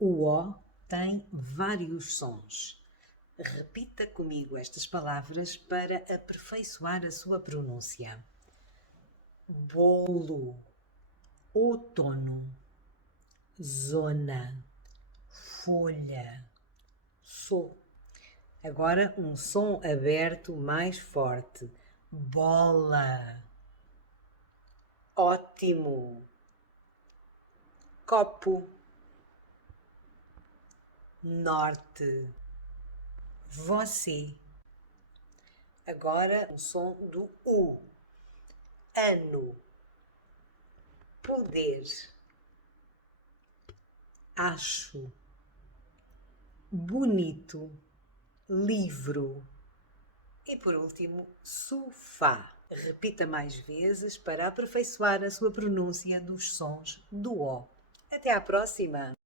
O O tem vários sons. Repita comigo estas palavras para aperfeiçoar a sua pronúncia: bolo, outono, zona, folha, so. Agora um som aberto mais forte: bola, ótimo, copo, norte, você. Agora o som do U: ano, poder, acho, bonito, livro e, por último, sofá. Repita mais vezes para aperfeiçoar a sua pronúncia dos sons do O. Até à próxima!